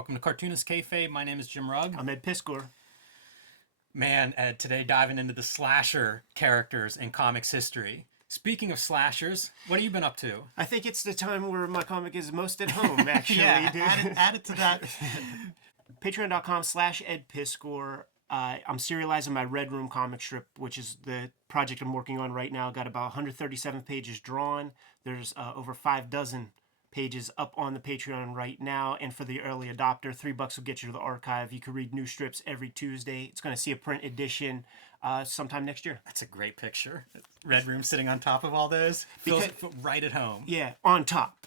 Welcome to Cartoonist Kayfabe. My name is Jim Rugg. I'm Ed Piskor. Man, Ed, today diving into the slasher characters in comics history. Speaking of slashers, what have you been up to? I think it's the time where my comic is most at home, actually. Yeah, dude. add it to that. Patreon.com/Ed Piskor. I'm serializing my Red Room comic strip, which is the project I'm working on right now. Got about 137 pages drawn. There's over 6 pages up on the Patreon right now. And for the early adopter, $3 will get you to the archive. You can read new strips every Tuesday. It's going to see a print edition sometime next year. That's a great picture. Red Room sitting on top of all those. Feels right at home. Yeah, on top.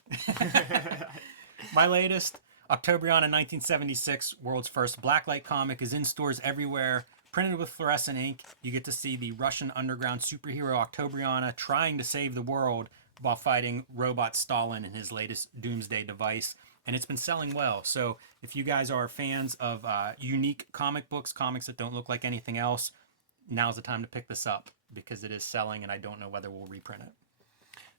My latest, Octobriana 1976, world's first blacklight comic, is in stores everywhere. Printed with fluorescent ink, you get to see the Russian underground superhero Octobriana trying to save the world while fighting robot Stalin in his latest doomsday device. And it's been selling well. So if you guys are fans of unique comic books, comics that don't look like anything else, now's the time to pick this up because it is selling and I don't know whether we'll reprint it.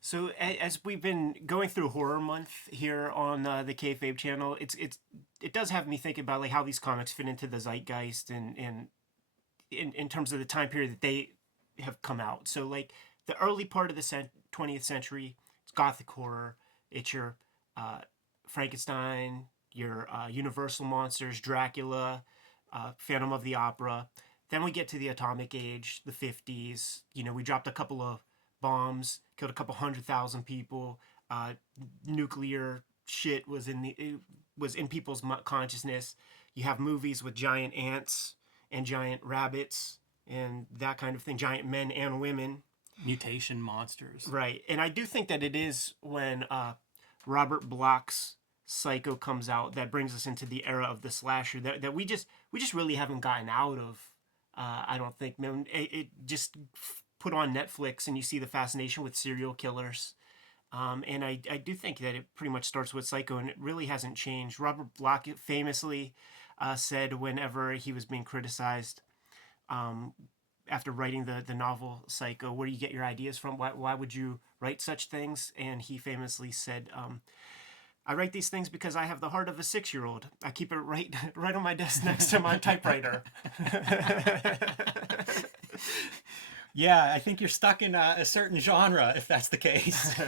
So as we've been going through Horror Month here on the Kayfabe channel, it does have me thinking about like how these comics fit into the zeitgeist and in terms of the time period that they have come out. So like the early part of the 20th century, it's Gothic horror. It's your Frankenstein, your Universal monsters, Dracula, Phantom of the Opera. Then we get to the Atomic Age, the 50s. You know, we dropped a couple of bombs, killed a couple 100,000 people. Nuclear shit was in people's consciousness. You have movies with giant ants and giant rabbits and that kind of thing, giant men and women. Mutation monsters. Right. And I do think that it is when Robert Bloch's Psycho comes out that brings us into the era of the slasher that we just really haven't gotten out of. I don't think, man. It just put on Netflix and you see the fascination with serial killers. And I do think that it pretty much starts with Psycho and it really hasn't changed. Robert Bloch famously said whenever he was being criticized after writing the novel Psycho, where do you get your ideas from? Why would you write such things? And he famously said, I write these things because I have the heart of a 6-year-old. I keep it right on my desk next to my typewriter. Yeah, I think you're stuck in a certain genre if that's the case.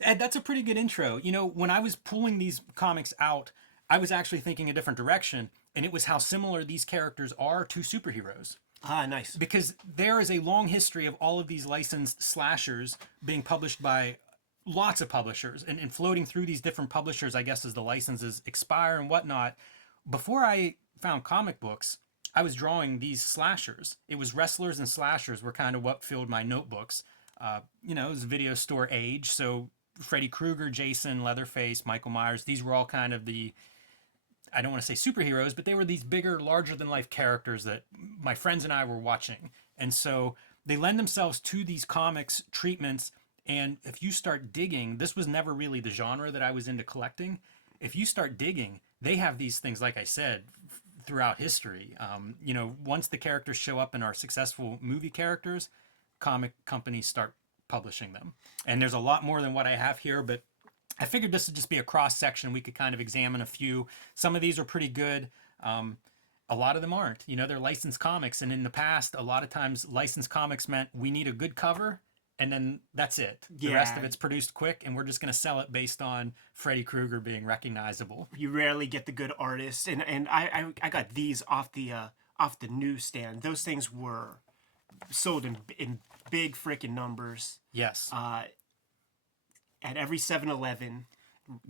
Ed, that's a pretty good intro. You know, when I was pulling these comics out, I was actually thinking a different direction, and it was how similar these characters are to superheroes. Ah, nice. Because there is a long history of all of these licensed slashers being published by lots of publishers and floating through these different publishers, I guess, as the licenses expire and whatnot. Before I found comic books, I was drawing these slashers. It was wrestlers and slashers were kind of what filled my notebooks. You know, it was video store age. So Freddy Krueger, Jason, Leatherface, Michael Myers, these were all kind of the, I don't want to say superheroes, but they were these bigger, larger than life characters that my friends and I were watching. And so they lend themselves to these comics treatments. And if you start digging, this was never really the genre that I was into collecting. If you start digging, they have these things, like I said, throughout history. You know, once the characters show up and are successful movie characters, comic companies start publishing them. And there's a lot more than what I have here, but I figured this would just be a cross section. We could kind of examine a few. Some of these are pretty good. A lot of them aren't. You know, they're licensed comics. And in the past, a lot of times licensed comics meant we need a good cover and then that's it. The rest of it's produced quick and we're just going to sell it based on Freddy Krueger being recognizable. You rarely get the good artists. And I got these off the newsstand. Those things were sold in big freaking numbers. Yes. At every 7-Eleven.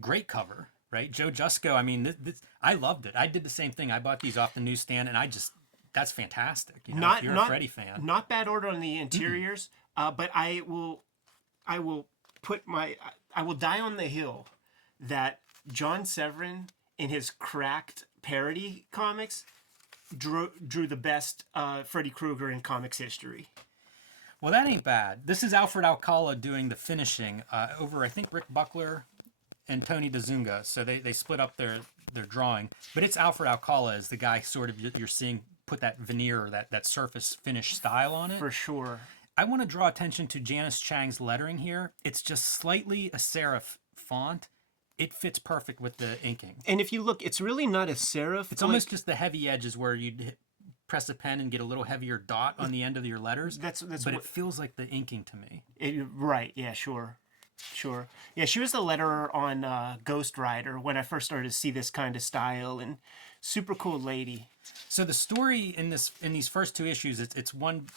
Great cover, right? Joe Jusko, I mean, I loved it. I did the same thing. I bought these off the newsstand, and that's fantastic. You know, if you're a Freddy fan. Not bad order on the interiors, but I will die on the hill that John Severin, in his cracked parody comics, drew the best Freddy Krueger in comics history. Well, that ain't bad. This is Alfred Alcala doing the finishing over, I think, Rick Buckler and Tony DeZunga. So they split up their drawing. But it's Alfred Alcala as the guy sort of you're seeing put that veneer, that surface finish style on it. For sure. I want to draw attention to Janice Chang's lettering here. It's just slightly a serif font. it fits perfect with the inking. And if you look, it's really not a serif. It's almost just the heavy edges where you'd press a pen and get a little heavier dot on the end of your letters. That's but what, it feels like the inking to me. Right, yeah, sure. Yeah, she was the letterer on Ghost Rider when I first started to see this kind of style, and super cool lady. So the story in these first 2 issues, it's one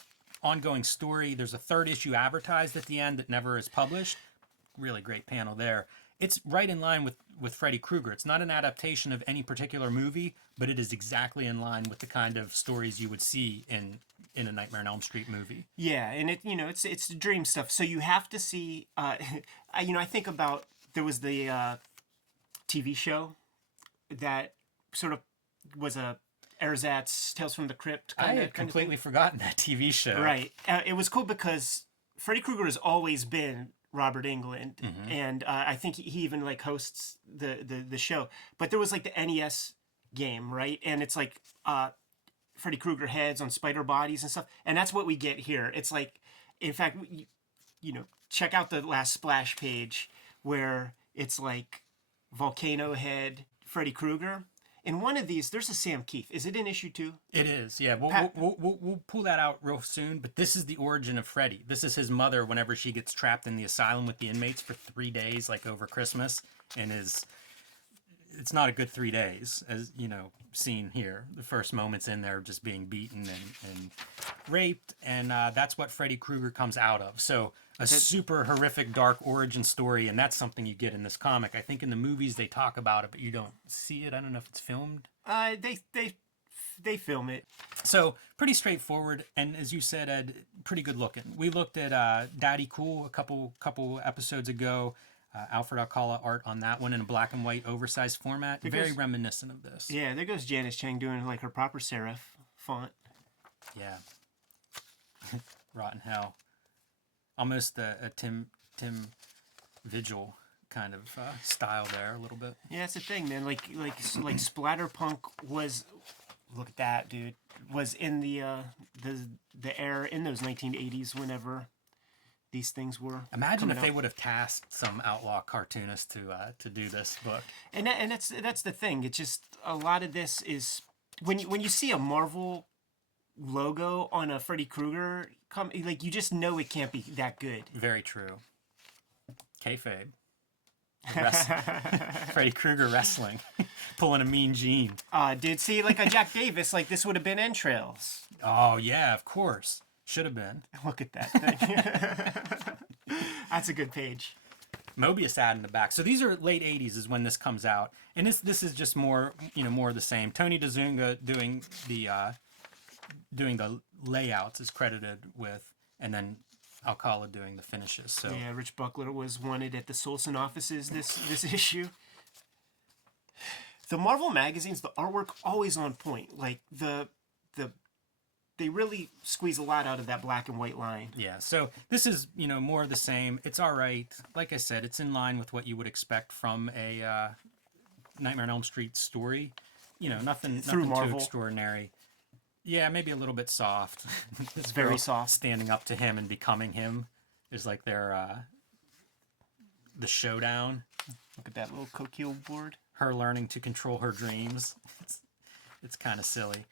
ongoing story. There's a 3rd issue advertised at the end that never is published. Really great panel there. It's right in line with Freddy Krueger. It's not an adaptation of any particular movie, but it is exactly in line with the kind of stories you would see in a Nightmare on Elm Street movie. Yeah, and it's dream stuff. So you have to see. I think about there was the TV show that sort of was a Erzatz Tales from the Crypt I had completely forgotten that TV show. Right. It was cool because Freddy Krueger has always been Robert Englund, and I think he even like hosts the show. But there was like the NES game, right? And it's like Freddy Krueger heads on spider bodies and stuff, and that's what we get here. It's like, in fact, check out the last splash page where it's like volcano head Freddy Krueger. In one of these, there's a Sam Keith. Is it in issue 2? It is, yeah. We'll pull that out real soon, but this is the origin of Freddy. This is his mother whenever she gets trapped in the asylum with the inmates for 3 days, like over Christmas, and it's not a good 3 days, as seen here. The first moments in there just being beaten and raped, and that's what Freddy Krueger comes out of. So a super horrific, dark origin story, and that's something you get in this comic. I think in the movies they talk about it, but you don't see it. I don't know if it's filmed. They film it. So pretty straightforward, and as you said, Ed, pretty good looking. We looked at Daddy Cool a couple episodes ago. Alfred Alcala art on that one in a black and white oversized format. Very reminiscent of this. Yeah, there goes Janice Chang doing like her proper serif font. Yeah. Rotten Hell. Almost a Tim Vigil kind of style there a little bit. Yeah, that's the thing, man. Like Splatterpunk was, look at that, dude. Was in the era in those 1980s whenever these things were. Imagine if they would have tasked some outlaw cartoonist to do this book. And that's the thing. It's just a lot of this is when you see a Marvel logo on a Freddy Krueger like you just know it can't be that good. Very true. Kayfabe. Freddy Krueger wrestling, pulling a Mean Gene. Dude, see, like a Jack Davis, like this would have been Entrails. Oh yeah, of course, should have been. Look at that thing. That's a good page. Mobius ad in the back. So these are late '80s is when this comes out, and this is just more more of the same. Tony DeZunga doing the layouts is credited with, and then Alcala doing the finishes. So yeah, Rich Buckler was wanted at the Solson offices this issue. The Marvel magazines, the artwork always on point. Like they really squeeze a lot out of that black and white line. Yeah, so this is more of the same. It's all right. Like I said, it's in line with what you would expect from a Nightmare on Elm Street story. Nothing too extraordinary. Yeah, maybe a little bit soft. It's very soft. Standing up to him and becoming him is like their the showdown. Look at that little coquille board. Her learning to control her dreams. It's kind of silly,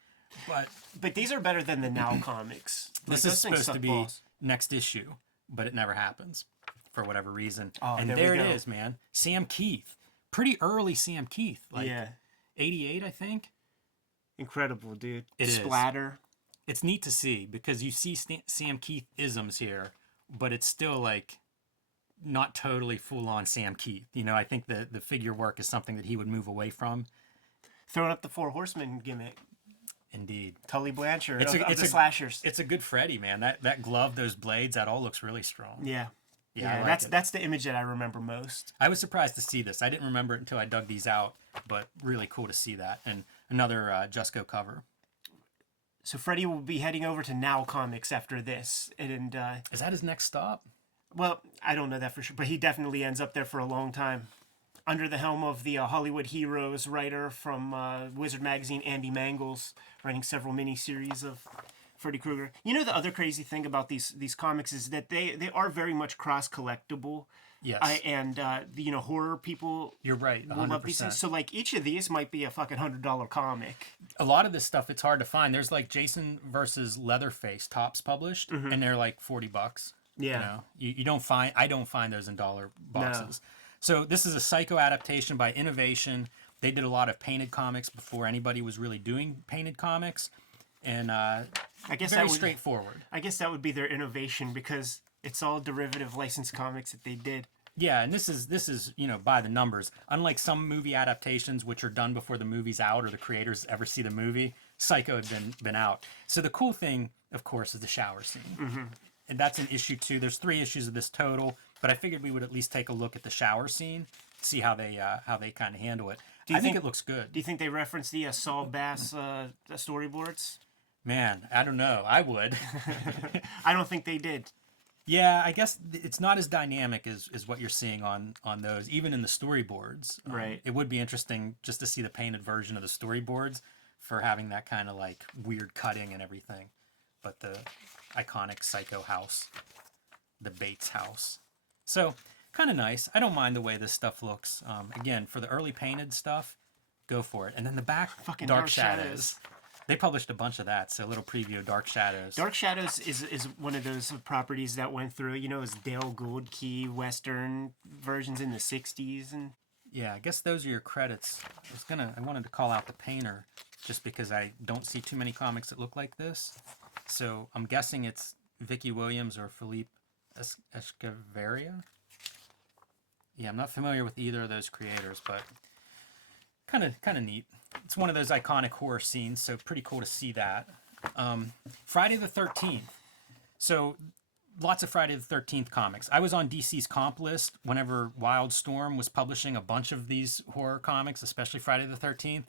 but these are better than the Now comics. This is supposed to be next issue, but it never happens for whatever reason. Oh, and there it is, man. Sam Keith, pretty early Sam Keith, like 88, I think. Incredible, dude. Splatter. It's neat to see because you see Sam Keith isms here, but it's still like not totally full on Sam Keith. I think the figure work is something that he would move away from. Throwing up the Four Horsemen gimmick. Indeed. Tully Blanchard of the slashers. It's a good Freddy, man. That glove, those blades, that all looks really strong. Yeah. Yeah, that's the image that I remember most. I was surprised to see this. I didn't remember it until I dug these out, but really cool to see that. And another Jusco cover. So Freddy will be heading over to Now Comics after this, and is that his next stop? Well, I don't know that for sure, but he definitely ends up there for a long time, under the helm of the Hollywood Heroes writer from Wizard Magazine, Andy Mangels, writing several miniseries of Freddy Krueger. You know, the other crazy thing about these comics is that they are very much cross collectible. Yes. You know, horror people You're right, will love these 100%. things. So like each of these might be a fucking $100 comic. A lot of this stuff it's hard to find. There's like Jason versus Leatherface tops published, and they're like $40. Yeah. You know, you don't find I don't find those in dollar boxes. So this is a Psycho adaptation by Innovation. They did a lot of painted comics before anybody was really doing painted comics, and I guess very that would, straightforward. I guess that would be their innovation because it's all derivative licensed comics that they did. Yeah, and this is you know by the numbers. Unlike some movie adaptations, which are done before the movie's out or the creators ever see the movie, Psycho had been out. So the cool thing, of course, is the shower scene, and that's an issue too. There's 3 issues of this total, but I figured we would at least take a look at the shower scene, see how they kind of handle it. I think it looks good. Do you think they reference the Saul Bass storyboards? Man, I don't know. I would. I don't think they did. Yeah, I guess it's not as dynamic as what you're seeing on those, even in the storyboards. Right. It would be interesting just to see the painted version of the storyboards for having that kind of like weird cutting and everything. But the iconic Psycho house, the Bates house. So kind of nice. I don't mind the way this stuff looks. Again, for the early painted stuff, go for it. And then the back, Fucking Dark Shadows. They published a bunch of that, so a little preview of Dark Shadows. Dark Shadows is one of those properties that went through, you know, as Dale Goldkey Western versions in the 60s. And Yeah, I guess those are your credits. I wanted to call out the painter just because I don't see too many comics that look like this. So I'm guessing it's Vicky Williams or Philippe Escaveria. Yeah, I'm not familiar with either of those creators, but kind of neat. It's one of those iconic horror scenes, so pretty cool to see that. Friday the 13th. So lots of Friday the 13th comics. I was on DC's comp list whenever Wildstorm was publishing a bunch of these horror comics, especially Friday the 13th.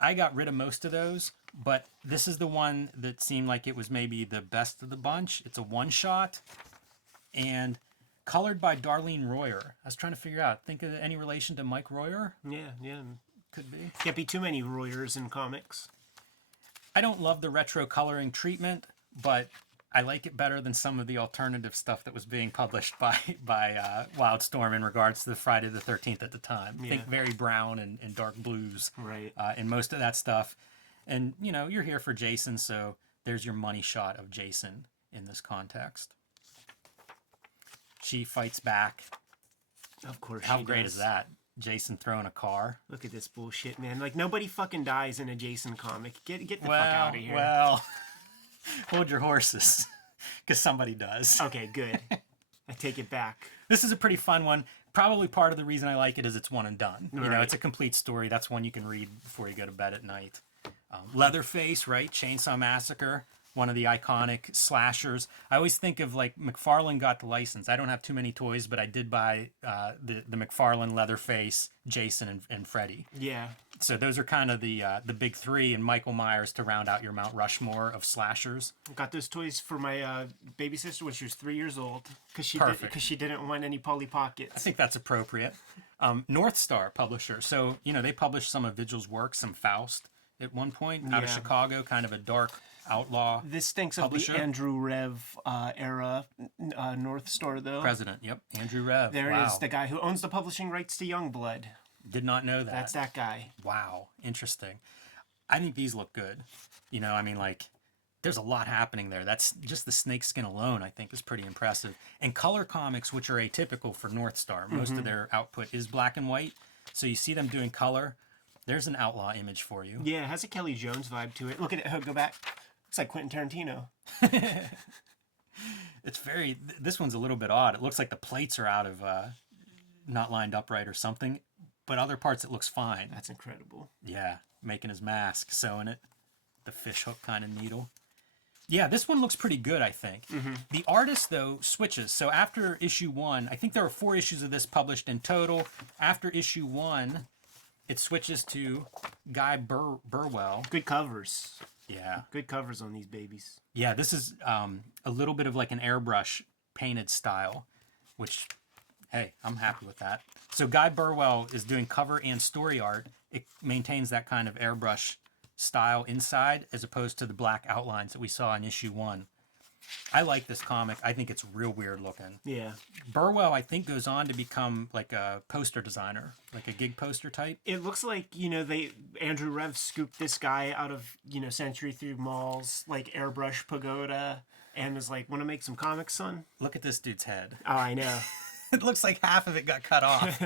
I got rid of most of those, but this is the one that seemed like it was maybe the best of the bunch. It's a one-shot, and colored by Darlene Royer. I was trying to figure out, think of any relation to Mike Royer? yeah. Could be. Can't be too many Royers in comics. I don't love the retro coloring treatment, but I like it better than some of the alternative stuff that was being published by Wildstorm in regards to the Friday the 13th at the time. Yeah. Think very brown and dark blues Right. in most of that stuff. And, you know, you're here for Jason, so there's your money shot of Jason in this context. She fights back. Of course How she great does. is that? Jason throwing a car. Look at this bullshit, man. Like, nobody fucking dies in a Jason comic. Get the fuck out of here. Well, hold your horses, because somebody does. Okay, good. I take it back. This is a pretty fun one. Probably part of the reason I like it is it's one and done. You know, Right. it's a complete story. That's one you can read before you go to bed at night. Leatherface, right? Chainsaw Massacre, one of the iconic slashers. I always think of like McFarlane got the license. I don't have too many toys, but I did buy the McFarlane, Leatherface, Jason, and Freddy. Yeah. So those are kind of the big 3, and Michael Myers to round out your Mount Rushmore of slashers. Got those toys for my baby sister when she was 3 years old because Perfect. she didn't want any Polly I Pockets. think that's appropriate. North Star publisher. So, you know, they published some of Vigil's work, some Faust at one point out of Yeah. Chicago, kind of a dark outlaw This stinks Publisher? of the Andrew Rev era North Star, though. president. Yep, Andrew Rev. There Wow. it is, the guy who owns the publishing rights to Youngblood. Did not know that. That's that guy. Wow, interesting. I think these look good. You know, I mean, like, there's a lot happening there. That's just the snakeskin alone, I think, is pretty impressive. And color comics, which are atypical for North Star, most of their output is black and white. So you see them doing color. There's an outlaw image for you. Yeah, it has a Kelly Jones vibe to it. Look at it. Go back. It's like Quentin Tarantino. It's very. This one's a little bit odd. It looks like the plates are out of not lined upright or something, but other parts it looks fine. That's incredible. Yeah, making his mask, sewing it, the fishhook kind of needle. Yeah, this one looks pretty good, I think. The artist, though, switches. So after issue 1, I think there are 4 issues of this published in total. After issue 1, it switches to Guy Burwell. Good covers. Yeah. Good covers on these babies. Yeah, this is a little bit of like an airbrush painted style, which, hey, I'm happy with that. So Guy Burwell is doing cover and story art. It maintains that kind of airbrush style inside as opposed to the black outlines that we saw in issue 1. I like this comic. I think it's real weird looking. Yeah. Burwell, I think, goes on to become like a poster designer, like a gig poster type. It looks like, Andrew Rev scooped this guy out of, Century 3 Mall's, like, airbrush pagoda and was like, want to make some comics, son? Look at this dude's head. Oh, I know. It looks like half of it got cut off.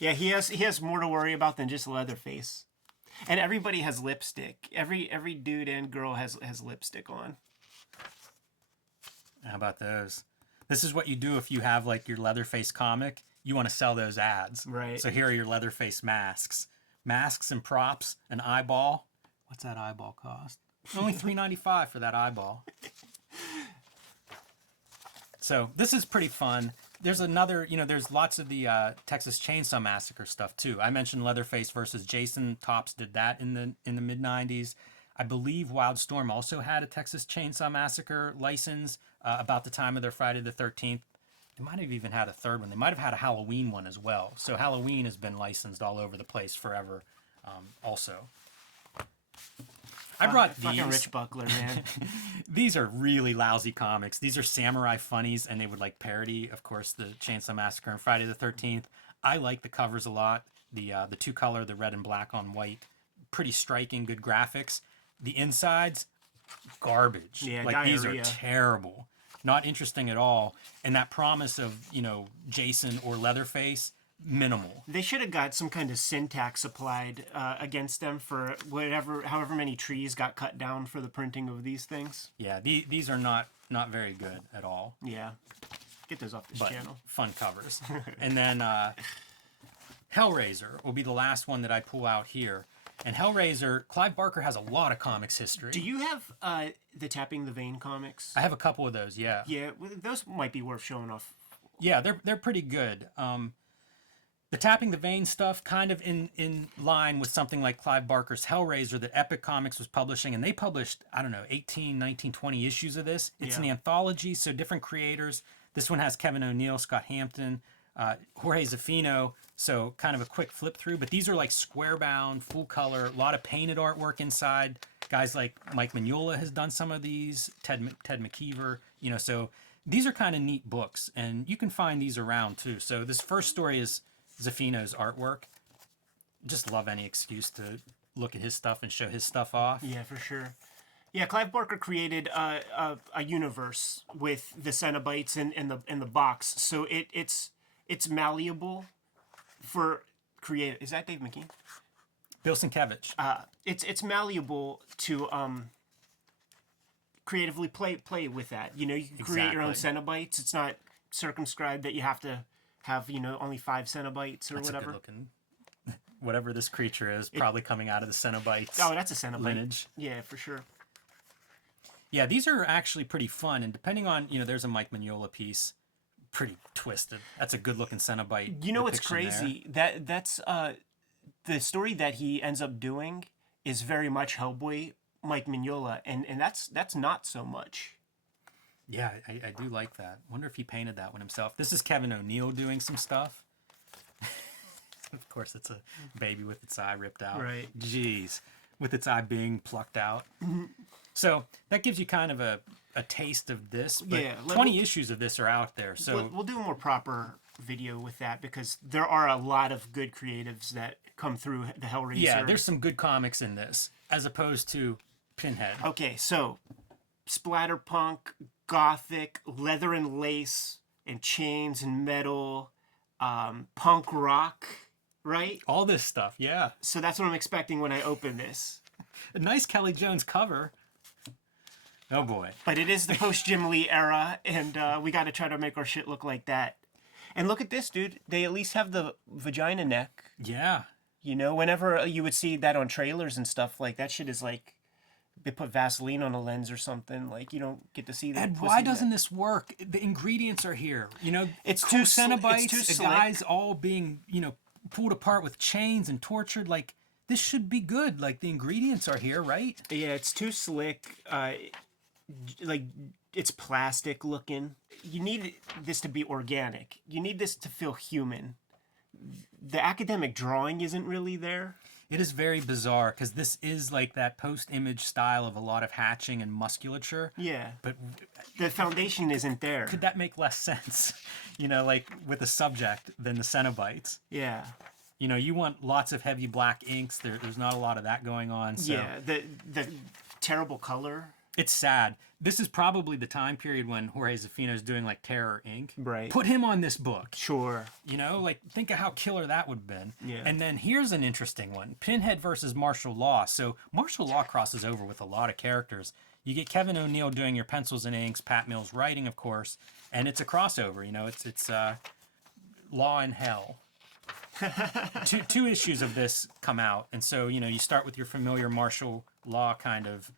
Yeah, he has more to worry about than just Leatherface. And everybody has lipstick. Every dude and girl has lipstick on. How about those? This is what you do if you have like your Leatherface comic. You want to sell those ads. Right. So here are your Leatherface masks. Masks and props, an eyeball. What's that eyeball cost? Only $3.95 for that eyeball. So this is pretty fun. There's another, there's lots of the Texas Chainsaw Massacre stuff too. I mentioned Leatherface versus Jason. Topps did that in the mid 90s. I believe Wildstorm also had a Texas Chainsaw Massacre license about the time of their Friday the 13th. They might have even had a third one. They might have had a Halloween one as well. So Halloween has been licensed all over the place forever also. I brought these. Fucking Rich Buckler, man. These are really lousy comics. These are samurai funnies, and they would like parody, of course, the Chainsaw Massacre and Friday the 13th. I like the covers a lot. The two color, the red and black on white, pretty striking, good graphics. The insides, garbage. Yeah, like diarrhea. These are terrible. Not interesting at all. And that promise of, Jason or Leatherface, minimal. They should have got some kind of syntax applied against them for however many trees got cut down for the printing of these things. Yeah, these are not very good at all. Yeah. Get those off this But channel. fun covers. And then Hellraiser will be the last one that I pull out here. And Hellraiser, Clive Barker has a lot of comics history. Do you have the Tapping the Vein comics? I have a couple of those, yeah. Yeah, those might be worth showing off. Yeah, they're pretty good. The Tapping the Vein stuff kind of in line with something like Clive Barker's Hellraiser that Epic Comics was publishing, and they published, 18, 19, 20 issues of this. It's an anthology, so different creators. This one has Kevin O'Neill, Scott Hampton, Jorge Zafino, so kind of a quick flip through. But these are like square bound, full color, a lot of painted artwork inside. Guys like Mike Mignola has done some of these, Ted McKeever, so these are kind of neat books, and you can find these around too. So this first story is Zafino's artwork. Just love any excuse to look at his stuff and show his stuff off. Yeah, for sure. Yeah, Clive Barker created a universe with the Cenobites in the box, so it's malleable for creative. Is that Dave McKean? Bill Sienkiewicz. It's malleable to creatively play with that. You can create your own Cenobites. It's not circumscribed that you have to have only 5 Cenobites or That's whatever. A good looking. Whatever this creature is, probably coming out of the Cenobites. Oh, that's a Cenobite lineage. Yeah, for sure. Yeah, these are actually pretty fun, and depending on there's a Mike Mignola piece, pretty twisted. That's a good looking Cenobite. You know what's depiction crazy? That's the story that he ends up doing is very much Hellboy Mike Mignola, and that's not so much. Yeah, I do like that. Wonder if he painted that one himself. This is Kevin O'Neill doing some stuff. Of course, it's a baby with its eye ripped out. Right. Jeez. With its eye being plucked out. So that gives you kind of a taste of this. But Yeah, 20 issues of this are out there. So We'll do a more proper video with that because there are a lot of good creatives that come through the Hellraiser. yeah, there's some good comics in this, as opposed to Pinhead. Okay, so splatterpunk, gothic, leather and lace, and chains and metal, punk rock, right? All this stuff, yeah. So that's what I'm expecting when I open this. A nice Kelly Jones cover. Oh boy. But it is the post Jim Lee era, and we got to try to make our shit look like that. And look at this, dude. They at least have the vagina neck. Yeah. Whenever you would see that on trailers and stuff, like that shit is like they put Vaseline on a lens or something. Like you don't get to see that. And why doesn't this work? The ingredients are here. It's cool too Cenobites, it's too the slick. guys all being, pulled apart with chains and tortured. Like, this should be good. Like, the ingredients are here, right? Yeah, it's too slick. Like it's plastic looking. You need this to be organic. You need this to feel human. The academic drawing isn't really there. It is very bizarre because this is like that post-image style of a lot of hatching and musculature. Yeah. But The foundation isn't there. could that make less sense? Like with the subject than the Cenobites. Yeah. You want lots of heavy black inks. There's not a lot of that going on. So Yeah. The terrible color. it's sad. This is probably the time period when Jorge Zafino's doing like Terror ink. Right. Put him on this book. Sure. Like think of how killer that would have been. Yeah. And then here's an interesting one. Pinhead versus Martial Law. So Martial Law crosses over with a lot of characters. You get Kevin O'Neill doing your pencils and inks, Pat Mills writing, of course, and it's a crossover. It's Law and Hell. two issues of this come out, and so you start with your familiar martial law kind of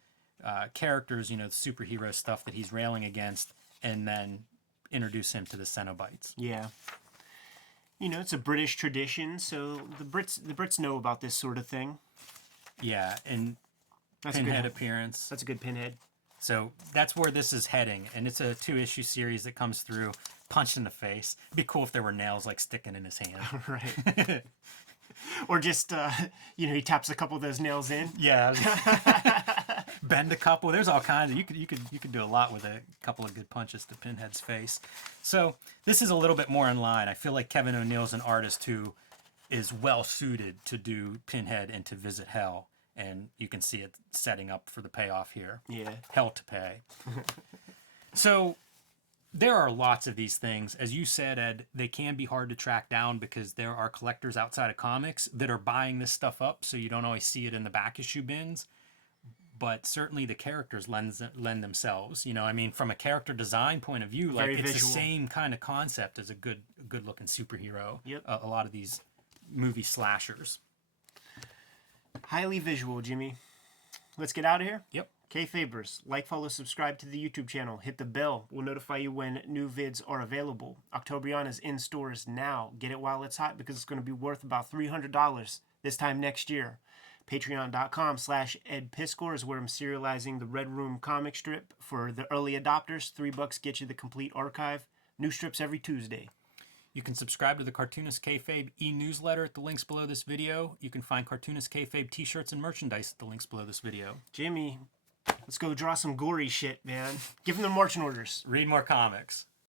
characters, the superhero stuff that he's railing against, and then introduce him to the Cenobites. Yeah. It's a British tradition, so the Brits know about this sort of thing. Yeah, and That's Pinhead a good, appearance. That's a good Pinhead. So that's where this is heading, and it's a 2-issue series that comes through. Punched in the face. It'd be cool if there were nails like sticking in his hand. Right. Or just he taps a couple of those nails in. Yeah. Bend a couple. There's all kinds of you could do a lot with a couple of good punches to Pinhead's face. So this is a little bit more in line. I feel like Kevin O'Neill's an artist who is well suited to do Pinhead and to visit Hell, and you can see it setting up for the payoff here. Yeah. Hell to pay. So there are lots of these things. As you said, Ed, they can be hard to track down because there are collectors outside of comics that are buying this stuff up, so you don't always see it in the back issue bins. But certainly the characters lend themselves. From a character design point of view, like Very it's visual. the same kind of concept as a good looking superhero. Yep. A lot of these movie slashers. Highly visual, Jimmy. Let's get out of here. Yep. Kayfabers, like, follow, subscribe to the YouTube channel. Hit the bell. We'll notify you when new vids are available. Octobrion is in stores now. Get it while it's hot because it's going to be worth about $300 this time next year. Patreon.com/EdPiscor is where I'm serializing the Red Room comic strip. For the early adopters, $3 gets you the complete archive. New strips every Tuesday. You can subscribe to the Cartoonist Kayfabe e-newsletter at the links below this video. You can find Cartoonist Kayfabe t-shirts and merchandise at the links below this video. Jimmy, let's go draw some gory shit, man. Give them the marching orders. Read more comics.